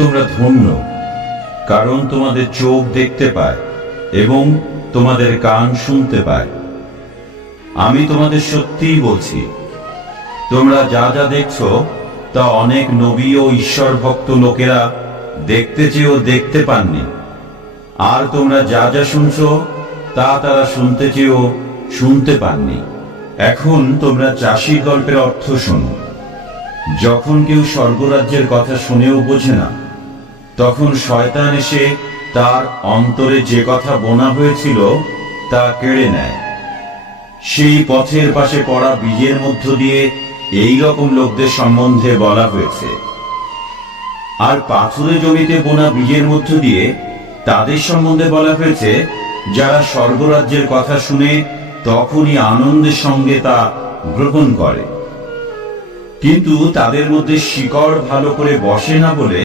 তোমরা ধন্য, কারণ তোমাদের চোখ দেখতে পায় এবং তোমাদের কান শুনতে পায়। আমি তোমাদের সত্যিই বলছি, তোমরা যা যা দেখছো তা অনেক নবী ও ঈশ্বর ভক্ত লোকেরা দেখতে চেয়েও দেখতে পাননি, আর তোমরা যা যা শুনছো তা তারা শুনতে চেয়েও শুনতে পাননি। এখন তোমরা চাষির গল্পের অর্থ শোনো। যখন কেউ স্বর্গরাজ্যের কথা শুনেও বোঝে না, তখন শয়তান এসে তার অন্তরে যে কথা বোনা হয়েছিল তা কেড়ে নেয়। সেই পথের পাশে পড়া বীজের মধ্য দিয়ে এই রকম লোকদের সম্বন্ধে বলা হয়েছে। আর পাথুরে জমিতে বোনা বীজের মধ্য দিয়ে তাদের সম্বন্ধে বলা হয়েছে, যারা স্বর্গরাজ্যের কথা শুনে তখনই আনন্দের সঙ্গে তা গ্রহণ করে, কিন্তু তাদের মধ্যে শিকড় ভালো করে বসে না বলে